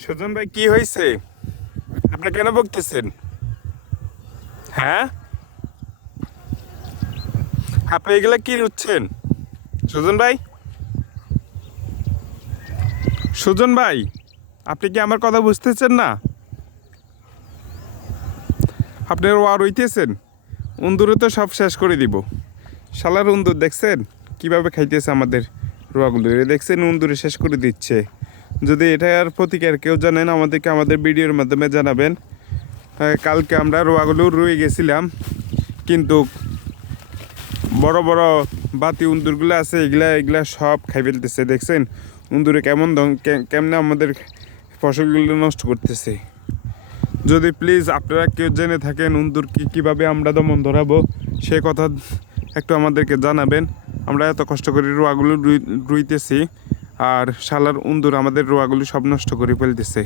সুজন ভাই, কি হয়েছে? আপনি কেন বকতেছেন? হ্যাঁ? আপনি এগুলা কি হচ্ছেন সুজন ভাই? সুজন ভাই, আপনি কি আমার কথা বুঝতেছেন না? আপনি ওয়া রইতেছেন উন্দুরে তো সব শেষ করে দিব। শালার উন্দুর দেখছেন? কীভাবে খাইতেছে আমাদের রোয়াগুলো? দেখছেন উন্দুরে শেষ করে দিচ্ছে। যদি এটার প্রতিকার কেউ জানেন, আমাদেরকে আমাদের ভিডিওর মাধ্যমে জানাবেন। কালকে আমরা রোয়াগুলো রয়ে গেছিলাম, কিন্তু বড় বড় বাতি উন্দুরগুলো আছে, এগুলা এগুলা সব খাই ফেলতেছে, দেখছেন? উন্দুরে কেমন কেমনে আমাদের ফসলগুলো নষ্ট করতেছে। যদি প্লিজ আপনারা কেউ জেনে থাকেন উন্দুর কি, কীভাবে আমরা দমন ধরাবো, সে কথা একটু আমাদেরকে জানাবেন। আমরা এত কষ্ট করে রোয়াগুলো রুই- রুইতেছি। আর শালার উন্দুর আমাদের রোয়াগুলি সব নষ্ট করে ফেলতেছে।